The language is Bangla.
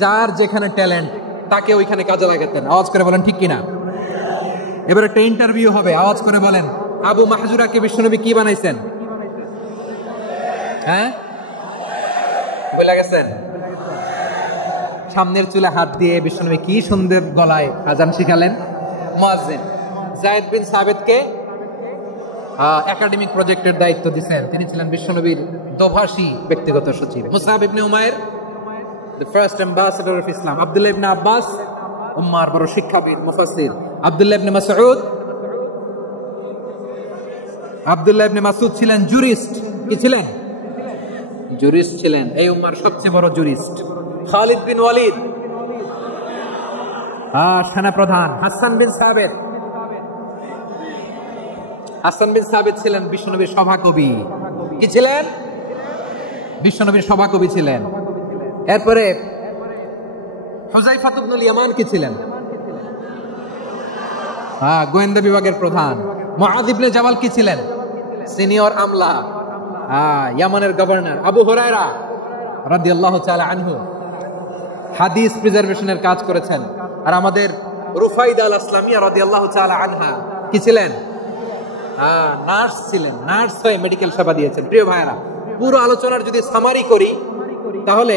যার যেখানে ট্যালেন্ট তাকে ওইখানে কাজে লাগাতেন। আওয়াজ করে বলেন ঠিক কিনা? এবার একটা ইন্টারভিউ হবে, আওয়াজ করে বলেন আবু মাহজুরাকে বিশ্বনবী কি বানাইছেন? হ্যাঁ, বলে গেছেন? সামনের চুলে হাত দিয়ে বিশ্বনবী কি সুন্দর গলায় আজান শিখালেন। মুয়াজ্জিন যায়েদ বিন সাবিতকে একাডেমিক প্রজেক্টের দায়িত্ব দিয়েছেন, তিনি ছিলেন বিশ্বনবীর দোভাষী ব্যক্তিগত সচিব। মুসআব ইবনে Umair the first ambassador of Islam. Abdullah ইবনে আব্বাস উম্মার বড় শিক্ষাবিদ মুফাসসির। আব্দুল্লাহ ইবনে মাসউদ ছিলেন জুরিস্ট। কি ছিলেন? জুরিস্ট ছিলেন, এই উম্মার সবচেয়ে বড় জুরিস্ট। খালিদ বিন ওয়ালিদ সেনাপ্রধান। হাসান বিন সাবিত ছিলেন বিশ্বনবীর সভাকবি। কি ছিলেন? বিশ্বনবীর সভাকবি ছিলেন। এরপরে হুযায়ফা ইবনুল ইয়ামান কি ছিলেন? গোয়েন্দা বিভাগের প্রধান। মুআয ইবনে জাবাল কি ছিলেন? সিনিয়র আমলা, ইয়ামানের গভর্নর। আবু হুরায়রা রাদিয়াল্লাহু তাআলা আনহু হাদিস প্রিজার্ভেশনের কাজ করেছেন। আর আমাদের রুফাইদা আল আসলামিয়া রাদিয়াল্লাহু তাআলা আনহা কি ছিলেন? নার্স ছিলেন, নার্স হয়ে মেডিকেল সেবা দিয়েছেন। প্রিয় ভাইয়েরা, পুরো আলোচনার যদি সামারি করি তাহলে